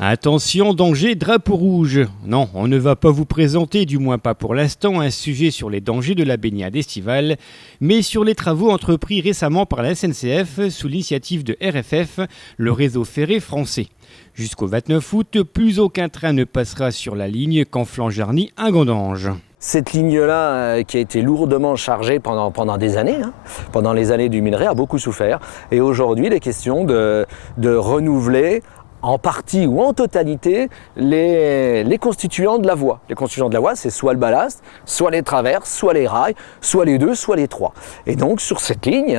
Attention, danger, drapeau rouge. Non, on ne va pas vous présenter, du moins pas pour l'instant, un sujet sur les dangers de la baignade estivale, mais sur les travaux entrepris récemment par la SNCF sous l'initiative de RFF, le réseau ferré français. Jusqu'au 29 août, plus aucun train ne passera sur la ligne Canfranc-Jarny à Gandange. Cette ligne-là, qui a été lourdement chargée pendant des années, pendant les années du minerai, a beaucoup souffert. Et aujourd'hui, il est question de renouveler en partie ou en totalité les constituants de la voie. Les constituants de la voie, c'est soit le ballast, soit les traverses, soit les rails, soit les deux, soit les trois. Et donc sur cette ligne,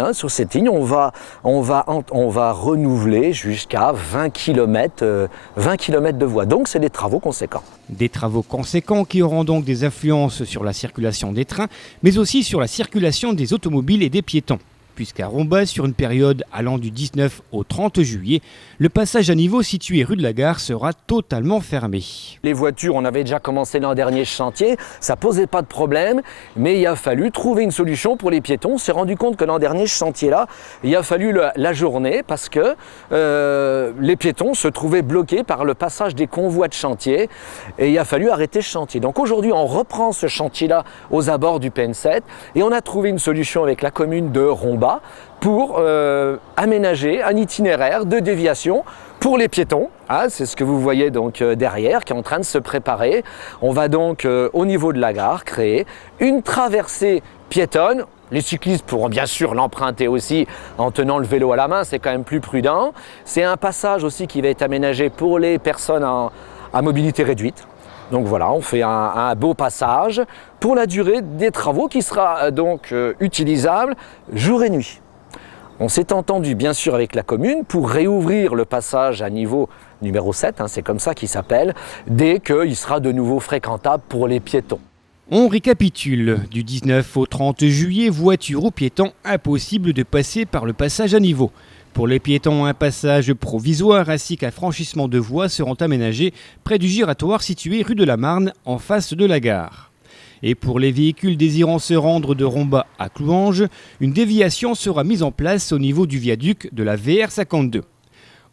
on va renouveler jusqu'à 20 km de voie. Donc c'est des travaux conséquents. Des travaux conséquents qui auront donc des influences sur la circulation des trains, mais aussi sur la circulation des automobiles et des piétons. Puisqu'à Romba, sur une période allant du 19 au 30 juillet, le passage à niveau situé rue de la Gare sera totalement fermé. Les voitures, on avait déjà commencé l'an dernier ce chantier, ça posait pas de problème, mais il a fallu trouver une solution pour les piétons. On s'est rendu compte que l'an dernier, ce chantier-là, il a fallu la journée parce que les piétons se trouvaient bloqués par le passage des convois de chantier et il a fallu arrêter ce chantier. Donc aujourd'hui, on reprend ce chantier-là aux abords du PN7 et on a trouvé une solution avec la commune de Romba pour aménager un itinéraire de déviation pour les piétons. C'est ce que vous voyez donc derrière qui est en train de se préparer. On va donc au niveau de la gare créer une traversée piétonne. Les cyclistes pourront bien sûr l'emprunter aussi en tenant le vélo à la main, c'est quand même plus prudent. C'est un passage aussi qui va être aménagé pour les personnes à mobilité réduite. Donc voilà, on fait un beau passage pour la durée des travaux qui sera donc utilisable jour et nuit. On s'est entendu bien sûr avec la commune pour réouvrir le passage à niveau numéro 7, c'est comme ça qu'il s'appelle, dès qu'il sera de nouveau fréquentable pour les piétons. On récapitule. Du 19 au 30 juillet, voitures ou piétons, impossible de passer par le passage à niveau. Pour les piétons, un passage provisoire ainsi qu'un franchissement de voie seront aménagés près du giratoire situé rue de la Marne, en face de la gare. Et pour les véhicules désirant se rendre de Romba à Clouange, une déviation sera mise en place au niveau du viaduc de la VR52.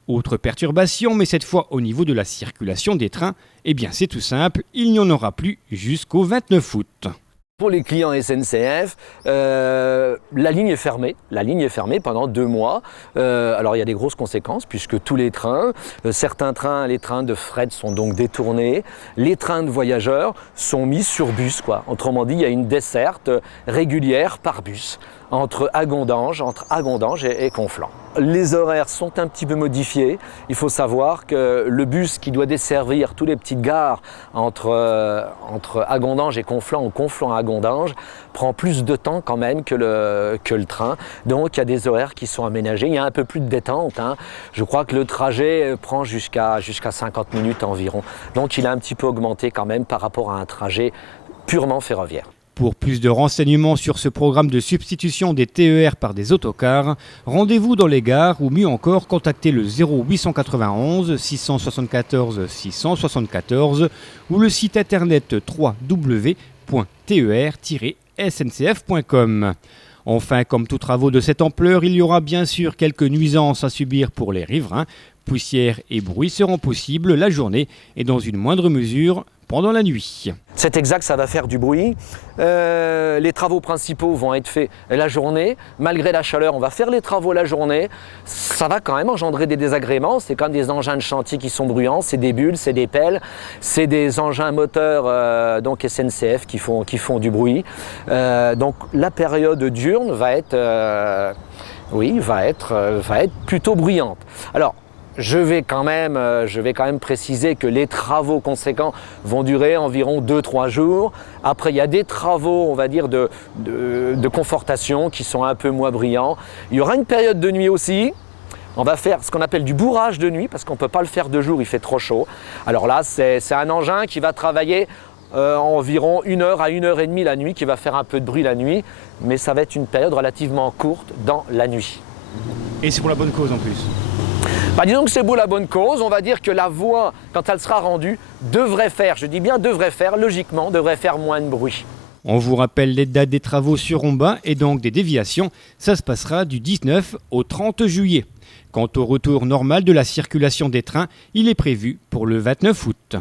Autre perturbation, mais cette fois au niveau de la circulation des trains, c'est tout simple, il n'y en aura plus jusqu'au 29 août. Pour les clients SNCF, la ligne est fermée pendant 2 mois. Alors il y a des grosses conséquences puisque tous les trains, certains trains, les trains de fret sont donc détournés, les trains de voyageurs sont mis sur bus, Autrement dit, il y a une desserte régulière par bus entre Agondange et Conflans. Les horaires sont un petit peu modifiés. Il faut savoir que le bus qui doit desservir toutes les petites gares entre Agondange et Conflans ou Conflans à Agondange prend plus de temps quand même que le train. Donc il y a des horaires qui sont aménagés. Il y a un peu plus de détente. Je crois que le trajet prend jusqu'à 50 minutes environ. Donc il a un petit peu augmenté quand même par rapport à un trajet purement ferroviaire. Pour plus de renseignements sur ce programme de substitution des TER par des autocars, rendez-vous dans les gares ou mieux encore, contactez le 0891 674 674 ou le site internet www.ter-sncf.com. Enfin, comme tous travaux de cette ampleur, il y aura bien sûr quelques nuisances à subir pour les riverains. Poussière et bruit seront possibles la journée et dans une moindre mesure pendant la nuit. C'est exact, ça va faire du bruit. Les travaux principaux vont être faits la journée. Malgré la chaleur, on va faire les travaux la journée. Ça va quand même engendrer des désagréments. C'est comme des engins de chantier qui sont bruyants. C'est des bulles, c'est des pelles. C'est des engins moteurs donc SNCF qui font du bruit. Donc la période diurne va être plutôt bruyante. Alors, je vais quand même préciser que les travaux conséquents vont durer environ 2-3 jours. Après, il y a des travaux, on va dire, de confortation qui sont un peu moins brillants. Il y aura une période de nuit aussi. On va faire ce qu'on appelle du bourrage de nuit parce qu'on ne peut pas le faire de jour, il fait trop chaud. Alors là, c'est un engin qui va travailler environ 1 heure à 1 heure et demie la nuit, qui va faire un peu de bruit la nuit. Mais ça va être une période relativement courte dans la nuit. Et c'est pour la bonne cause en plus. Disons que c'est beau la bonne cause, on va dire que la voie, quand elle sera rendue, devrait faire logiquement, devrait faire moins de bruit. On vous rappelle les dates des travaux sur Romba et donc des déviations. Ça se passera du 19 au 30 juillet. Quant au retour normal de la circulation des trains, il est prévu pour le 29 août.